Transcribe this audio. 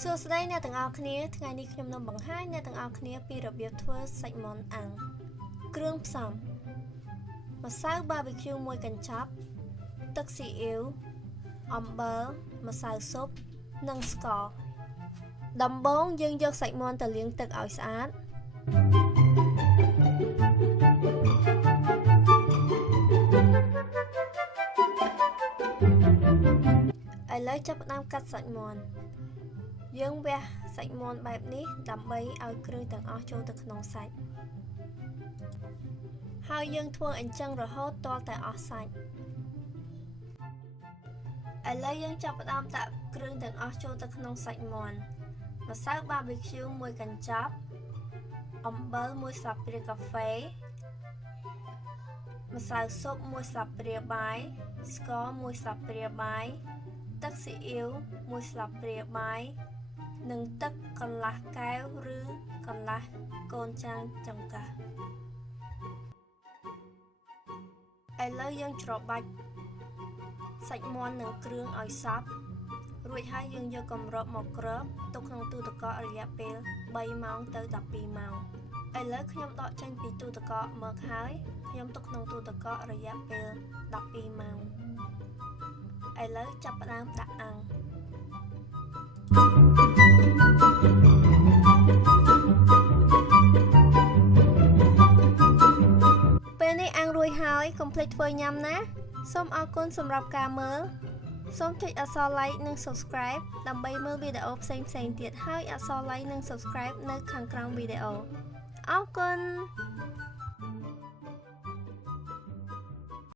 សួស្តីអ្នកទាំងអស់គ្នាថ្ងៃនេះខ្ញុំនឹងបង្ហាញអ្នកទាំងអស់គ្នាពីរបៀបធ្វើសាច់មាន់អាំងគ្រឿងផ្សំម្សៅ barbecue មួយកញ្ចប់ទឹកស៊ីអ៊ីវអំបិលម្សៅស៊ុបនិងស្ករដំបូងយើងយកសាច់មាន់ទៅលាងទឹកឲ្យស្អាតឥឡូវចាប់ផ្ដើមកាត់សាច់មាន់យើងវះសាច់មាន់បែបនេះដើម្បីឲ្យគ្រឿងទាំងអស់ចូលទៅក្នុងសាច់ហើយយើងធ្វើអញ្ចឹងរហូតទាល់តែអស់សាច់ឥឡូវយើងចាប់ផ្ដើមដាក់គ្រឿងទាំងអស់ចូលទៅក្នុងសាច់មាន់ម្សៅ barbecue មួយកញ្ចប់អំបិល1ស្លាបព្រាកាហ្វេម្សៅស៊ុប1ស្លាបព្រាបាយស្ករ1ស្លាបព្រាបាយទឹកស៊ីអ៊ីវ1ស្លាបព្រាបាយនិងទឹកកន្លះកែវឬកន្លះកូនចានចង្កឹះឥឡូវយើងច្របាច់សាច់មាន់និងគ្រឿងឲ្យសព្វរួចហើយយើងយកកម្របមកគ្របទុកក្នុងទូទឹកកករយៈពេល3ម៉ោងទៅ12ម៉ោងឥឡូវខ្ញុំដកចេញពីទូទឹកកកមកហើយខ្ញុំទុកក្នុងទូទឹកកករយៈពេល12ម៉ោងឥឡូវចាប់ផ្ដើមដាក់អាំងពេលនេះអាំងរួចហើយកុំភ្លេចធ្វើញ៉ាំណាសូមអរគុណសម្រាប់ការមើលសូមចុចអក្សរ like និង subscribe ដើម្បីមើលវីដេអូផ្សេងៗទៀតហើយអក្សរ like និង subscribe នៅខាងក្រោមវីដេអូអរគុណ